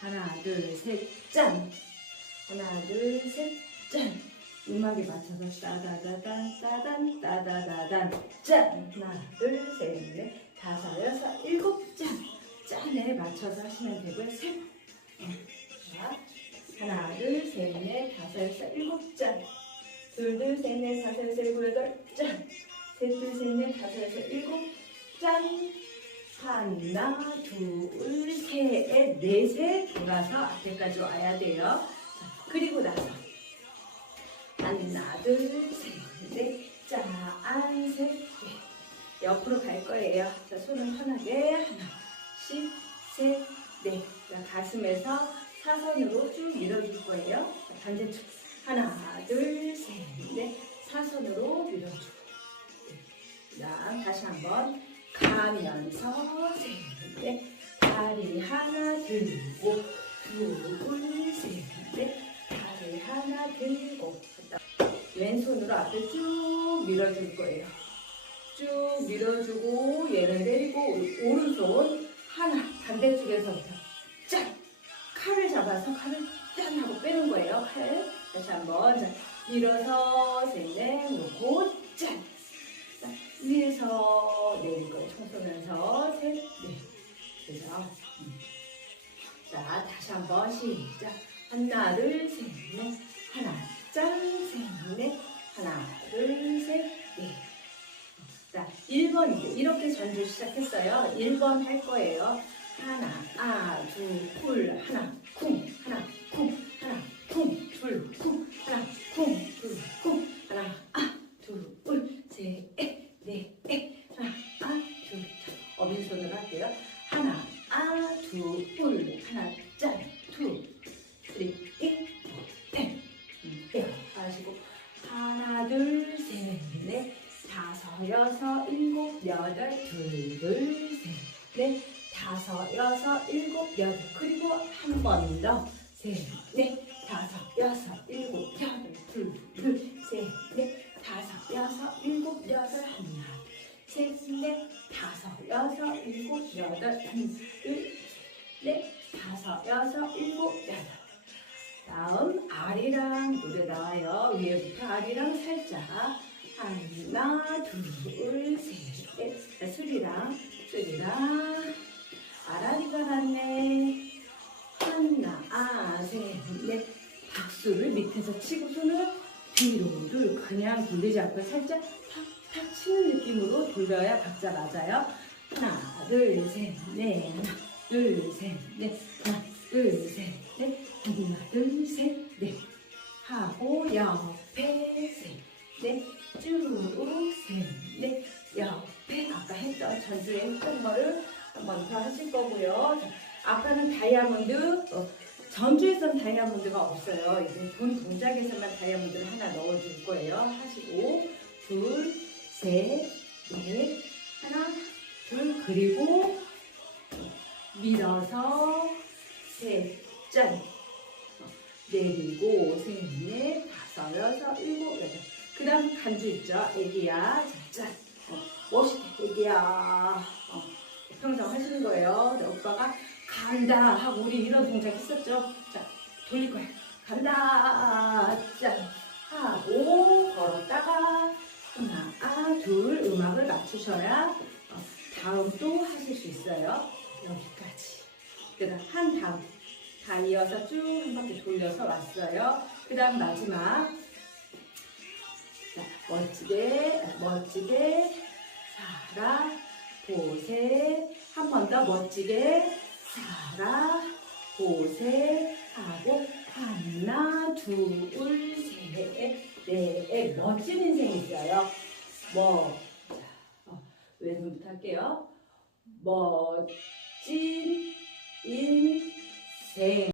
하나, 둘, 셋, 짠. 하나, 둘, 셋, 짠. 음악에 맞춰서 따다다단, 따단, 따다다단, 짠. 하나, 둘, 셋, 넷, 다섯, 여섯, 일곱, 짠. 짠에 맞춰서 하시면 되고요. 셋. 어. 자, 하나, 둘, 셋, 넷, 다섯, 여섯, 일곱, 짠. 둘, 둘, 셋, 넷, 다섯, 여섯, 일곱, 여덟, 짠. 셋, 둘, 셋, 넷, 다섯, 여섯, 일곱, 짠. 하나, 둘, 셋, 넷에 돌아서 앞에까지 와야 돼요. 자, 그리고 나서 하나, 둘, 셋, 넷, 짠, 셋, 넷. 옆으로 갈 거예요. 자, 손은 편하게 하나 씩, 셋, 넷. 자, 가슴에서 사선으로 쭉 밀어줄 거예요. 자, 반대쪽 하나, 둘, 셋, 넷. 사선으로 밀어주고. 자, 다시 한번 가면서 셋, 넷. 다리 하나 들고 둘, 셋, 넷. 다리 하나 들고 왼손으로 앞에 쭉 밀어줄 거예요. 쭉 밀어주고 얘를 내리고 오- 오른손 하나 반대쪽에서부터 짠 칼을 잡아서 칼을 짠 하고 빼는 거예요. 칼 다시 한번 자, 밀어서 셋넷 놓고 짠 자, 위에서 한번 시작. 하나 둘 셋 넷. 하나 짠 셋 넷. 하나 둘 셋 넷. 자, 1번이죠. 이렇게 전주 시작했어요. 1번 할 거예요. 하나, 아, 둘, 쿨, 하나, 쿵, 하나, 쿵, 하나, 쿵, 둘, 쿵, 하나, 아, 둘, 하나, 짠, 투, 쓰리, 잇, 넷, 음, 넷, 하시고, 하나, 둘, 셋, 넷, 다섯, 여섯, 일곱, 여덟, 둘, 둘, 셋, 넷, 다섯, 여섯, 일곱, 여덟, 그리고 한 번 더, 셋, 넷, 다섯, 여섯, 일곱, 여덟, 둘, 둘, 셋, 넷, 다섯, 여섯, 일곱, 여덟, 하나, 셋, 넷, 다섯, 여섯, 일곱, 여덟, 하나, 둘, 넷, 다섯, 여섯, 일곱, 여덟. 다음 아리랑 노래 나와요. 위에부터 아리랑 살짝. 하나, 둘, 셋, 넷. 자, 수리랑, 수리랑. 아라리가 났네. 하나, 아, 셋, 넷. 박수를 밑에서 치고 손을 뒤로 둘 그냥 돌리지 않고 살짝 탁 탁 치는 느낌으로 돌려야 박자 맞아요. 하나, 둘, 셋, 넷. 둘, 셋, 넷. 하나, 둘, 셋, 넷. 하나, 둘, 셋, 넷. 하고 옆에 셋, 넷. 쭉, 셋, 넷. 옆에 아까 했던 전주에 했던 거를 한번 더 하실 거고요. 자, 아까는 다이아몬드, 어, 전주에선 다이아몬드가 없어요. 이제 본 동작에서만 다이아몬드를 하나 넣어줄 거예요. 하시고 둘, 셋, 넷, 하나, 둘 그리고 밀어서 셋, 짠 어, 내리고 셋, 넷, 다섯, 여섯, 일곱, 여덟. 그 다음 간주 있죠. 애기야, 자, 짠. 어, 멋있게 애기야. 어, 평정 하시는 거예요. 네, 오빠가 간다 하고 우리 이런 동작 했었죠. 자, 돌릴 거야. 간다, 짠 하고 걸었다가 하나, 아, 둘 음악을 맞추셔야 어, 다음 또 하실 수 있어요. 여기까지. 그 다음 한 다음 다 이어서 쭉 한 바퀴 돌려서 왔어요. 그 다음 마지막 자, 멋지게 멋지게 살아 보세 한 번 더 멋지게 살아 보세 하고 하나 둘셋넷 멋진 인생 있어요. 뭐 자, 어, 왼손부터 할게요. 멋 진 인생